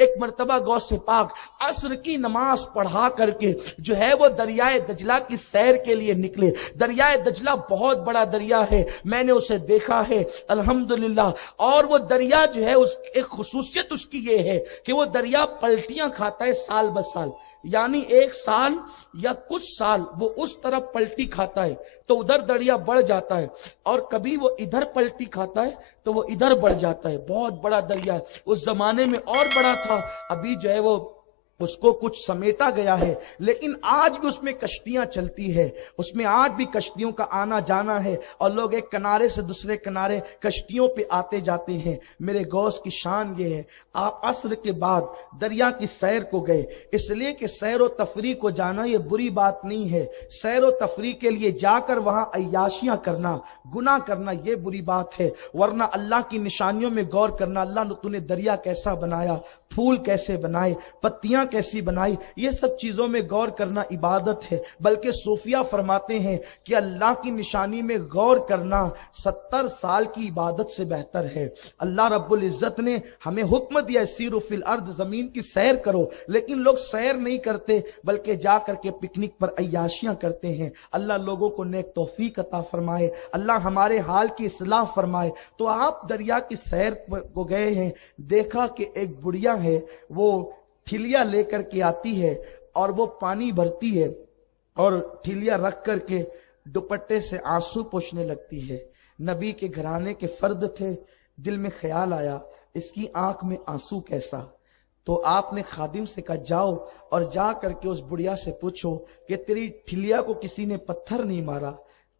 ایک مرتبہ غوث پاک عصر کی نماز پڑھا کر کے جو ہے وہ دریائے دجلہ کی سیر کے لیے نکلے۔ دریائے دجلہ بہت بڑا دریا ہے، میں نے اسے دیکھا ہے الحمدللہ، اور وہ دریا جو ہے اس ایک خصوصیت اس کی یہ ہے کہ وہ دریا پلٹیاں کھاتا ہے سال بسال، یعنی ایک سال یا کچھ سال وہ اس طرف پلٹی کھاتا ہے تو ادھر دریا بڑھ جاتا ہے، اور کبھی وہ ادھر پلٹی کھاتا ہے تو وہ ادھر بڑھ جاتا ہے۔ بہت بڑا دریا ہے، اس زمانے میں اور بڑا تھا، ابھی جو ہے وہ اس کو کچھ سمیٹا گیا ہے، لیکن آج بھی اس میں کشتیاں چلتی ہے، اس میں آج بھی کشتیوں کا آنا جانا ہے، اور لوگ ایک کنارے سے دوسرے کنارے کشتیوں پہ آتے جاتے ہیں۔ میرے غوث کی شان یہ ہے، آپ عصر کے بعد دریا کی سیر کو گئے، اس لیے کہ سیر و تفریح کو جانا یہ بری بات نہیں ہے، سیر و تفریح کے لیے جا کر وہاں عیاشیاں کرنا، گناہ کرنا یہ بری بات ہے، ورنہ اللہ کی نشانیوں میں غور کرنا، اللہ نے تو نے دریا کیسا بنایا، پھول کیسے بنائے، پتیاں کیسی بنائی، یہ سب چیزوں میں غور کرنا عبادت ہے۔ بلکہ صوفیہ فرماتے ہیں کہ اللہ کی نشانی میں غور کرنا 70 سال کی عبادت سے بہتر ہے۔ اللہ رب العزت نے ہمیں حکم دیا سیروا فی الارض، زمین کی سیر کرو، لیکن لوگ سیر نہیں کرتے بلکہ جا کر کے پکنک پر عیاشیاں کرتے ہیں۔ اللہ لوگوں کو نیک توفیق عطا فرمائے، اللہ ہمارے حال کی اصلاح فرمائے۔ تو آپ دریا کی سیر کو گئے ہیں، دیکھا کہ ایک بڑھیا ہے وہ ٹھلیا لے کر کے آتی ہے اور وہ پانی بھرتی ہے اور ٹھلیا رکھ کر کے دوپٹے سے آنسو پوچھنے لگتی ہے۔ نبی کے گھرانے کے فرد تھے، دل میں خیال آیا اس کی آنکھ میں آنسو کیسا، تو آپ نے خادم سے کہا جاؤ اور جا کر کے اس بڑھیا سے پوچھو کہ تیری ٹھلیا کو کسی نے پتھر نہیں مارا،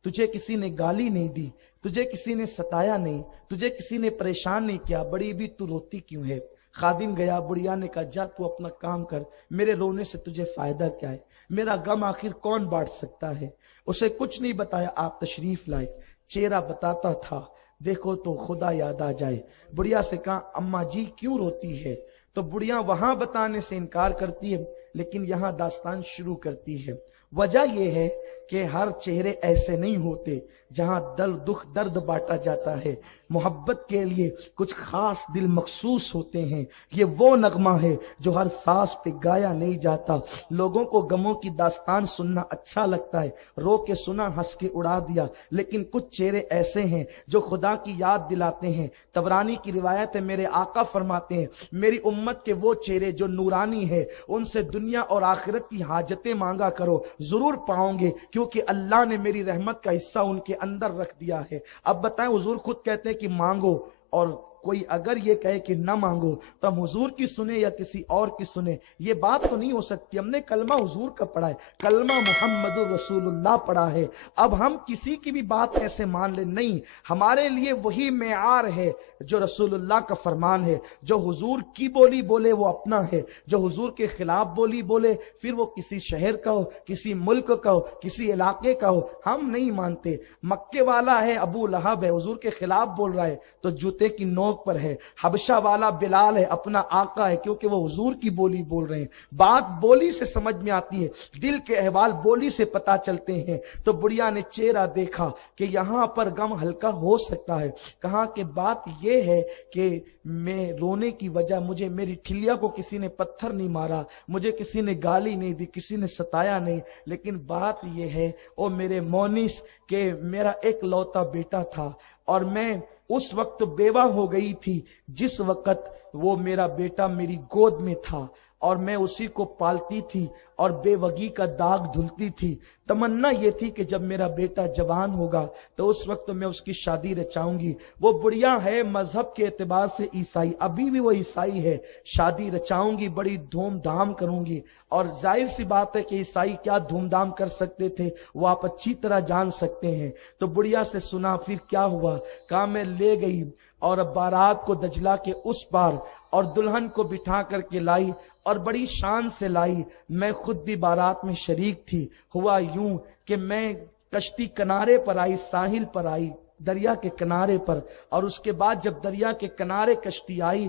تجھے کسی نے گالی نہیں دی، تجھے کسی نے ستایا نہیں، تجھے کسی نے پریشان نہیں کیا، بڑی بھی تو روتی کیوں ہے؟ خادم گیا، بڑھیا نے کہا جا تو اپنا کام کر، میرے رونے سے تجھے فائدہ کیا ہے، میرا غم آخر کون بانٹ سکتا ہے؟ اسے کچھ نہیں بتایا، آپ تشریف لائے، چہرہ بتاتا تھا، دیکھو تو خدا یاد آ جائے۔ بڑھیا سے کہا اماں جی کیوں روتی ہے؟ تو بڑھیا وہاں بتانے سے انکار کرتی ہے، لیکن یہاں داستان شروع کرتی ہے۔ وجہ یہ ہے کہ ہر چہرے ایسے نہیں ہوتے جہاں دکھ درد بانٹا جاتا ہے، محبت کے لیے کچھ خاص دل مخصوص ہوتے ہیں، یہ وہ نغمہ ہے جو ہر سانس پہ گایا نہیں جاتا۔ لوگوں کو غموں کی داستان سننا اچھا لگتا ہے، رو کے سنا ہنس کے اڑا دیا، لیکن کچھ چہرے ایسے ہیں جو خدا کی یاد دلاتے ہیں۔ طبرانی کی روایت ہے، میرے آقا فرماتے ہیں میری امت کے وہ چہرے جو نورانی ہے ان سے دنیا اور آخرت کی حاجتیں مانگا کرو، ضرور پاؤں گے، کیونکہ اللہ نے میری رحمت کا حصہ ان کے اندر رکھ دیا ہے۔ اب بتائیں، حضور خود کہتے ہیں کہ مانگو، اور کوئی اگر یہ کہے کہ نہ مانگو تو ہم حضور کی سنیں یا کسی اور کی سنیں؟ یہ بات تو نہیں ہو سکتی۔ ہم نے کلمہ حضور کا پڑھا ہے، کلمہ محمد رسول اللہ پڑھا ہے، اب ہم کسی کی بھی بات ایسے مان لیں؟ نہیں، ہمارے لیے وہی معیار ہے جو رسول اللہ کا فرمان ہے۔ جو حضور کی بولی بولے وہ اپنا ہے، جو حضور کے خلاف بولی بولے پھر وہ کسی شہر کا ہو، کسی ملک کا ہو، کسی علاقے کا ہو، ہم نہیں مانتے۔ مکے والا ہے ابو لہب ہے، حضور کے خلاف بول رہا ہے تو جوتے کی نوک پر ہے۔ حبشہ والا بلال ہے، اپنا آقا ہے، کیونکہ وہ حضور کی بولی بول رہے ہیں۔ بات بولی سے سمجھ میں آتی ہے، دل کے احوال بولی سے پتا چلتے ہیں۔ تو بڑھیا نے چہرہ دیکھا کہ یہاں پر غم ہلکا ہو سکتا ہے، کہا کہ بات یہ ہے کہ میں رونے کی وجہ، مجھے میری ٹھلیا کو کسی نے پتھر نہیں مارا، مجھے کسی نے گالی نہیں دی، کسی نے ستایا نہیں، لیکن بات یہ ہے او میرے مونس کہ میرا ایک لوتا بیٹا تھا اور میں اس وقت بیوہ ہو گئی تھی جس وقت وہ میرا بیٹا میری گود میں تھا، اور میں اسی کو پالتی تھی اور بے وگی کا داغ دھلتی تھی۔ تمنا یہ تھی کہ جب میرا بیٹا جوان ہوگا تو اس وقت میں اس کی شادی رچاؤں گی۔ وہ بڑھیا ہے مذہب کے اعتبار سے عیسائی، ابھی بھی وہ عیسائی ہے، شادی رچاؤں گی، بڑی دھوم دھام کروں گی۔ اور ظاہر سی بات ہے کہ عیسائی کیا دھوم دھام کر سکتے تھے وہ آپ اچھی طرح جان سکتے ہیں۔ تو بڑھیا سے سنا پھر کیا ہوا، کہا میں لے گئی اور بارات کو دجلہ کے اس پار اور دلہن کو بٹھا کر کے لائی اور بڑی شان سے لائی۔ میں خود بھی بارات میں شریک تھی۔ ہوا یوں کہ میں کشتی کنارے پر آئی، ساحل پر آئی، دریا کے کنارے پر، اور اس کے بعد جب دریا کے کنارے کشتی آئی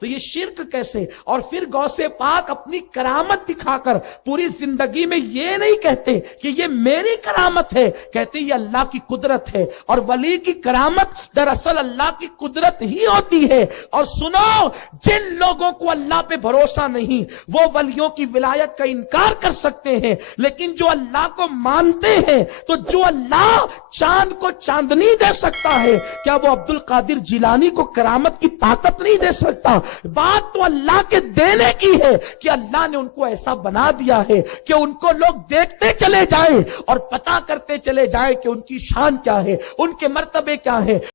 تو یہ شرک کیسے؟ اور پھر غوث پاک اپنی کرامت دکھا کر پوری زندگی میں یہ نہیں کہتے کہ یہ میری کرامت ہے، کہتے یہ اللہ کی قدرت ہے، اور ولی کی کرامت دراصل اللہ کی قدرت ہی ہوتی ہے۔ اور سنو، جن لوگوں کو اللہ پہ بھروسہ نہیں وہ ولیوں کی ولایت کا انکار کر سکتے ہیں، لیکن جو اللہ کو مانتے ہیں، تو جو اللہ چاند کو چاندنی دے سکتا ہے، کیا وہ عبد القادر جیلانی کو کرامت کی طاقت نہیں دے سکتا؟ بات تو اللہ کے دینے کی ہے کہ اللہ نے ان کو ایسا بنا دیا ہے کہ ان کو لوگ دیکھتے چلے جائیں اور پتہ کرتے چلے جائیں کہ ان کی شان کیا ہے، ان کے مرتبے کیا ہے۔